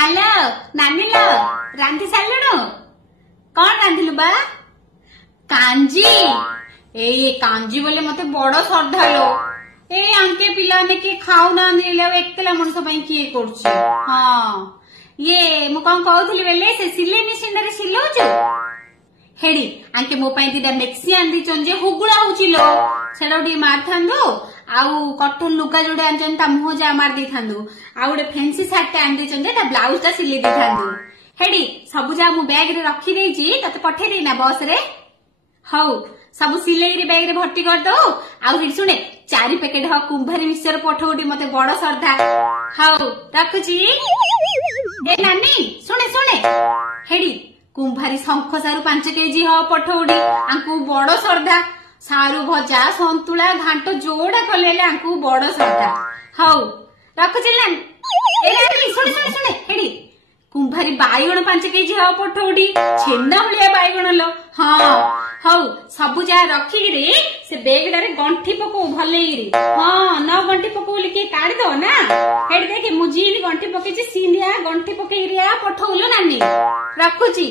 Hello नानी लो रांधि सारू कौन रांधिलु बा कांजी ए कांजी बोले मते बड़ श्रद्धा लो ए आंके पिला ने किए खाऊ ना एकला मनुष्य किए कर हाँ ये मु कौन कहूली बेले से सिलाई मेसीन रे सिलौचु हेडी आंके मो पाई दिदा मेक्सी आंदी चंजे हुगुला होची लो सेडा डी मार थांदो आउ कॉटन लुगा जोडे आंजन ता मुह जा मार दी थांदो आउ डे फैंसी शर्ट ता आंदी चंजे ता ब्लाउज ता सिले दी थांदो हेडी सब जा मु बैग रे रखी देजी तते पठे देना बस रे हौ सब सिलाई रे बैग रे भर्ती कर दो आउ हिट सुने 4 पैकेट ह कुंभारी मिक्सचर पठौडी मते बड़ श्रद्धा हौ रखुची ए नानी सुने सुने हेडी कुंभारी शंख सारू 5 केजी ह पठौडी आंकु बड़ श्रद्धा सारू भजा संतुला घांट जोड़ा कले आंकु बड़ श्रद्धा हौ रखुची ना ए नानी सुने सुने सुने हेडी कुंभारी बाइगण 5 केजी ह पठौडी छेना भलिया बाइगण लो हाँ हौ सबु जा रखी रे से बेगडा रे गंठी पको भले रे हाँ न गंठी पको लिके काढी दो ना हेड देखे मुजी गंठी पके छी सीनिया गंठी पके रिया पठौलो नानी रखुची।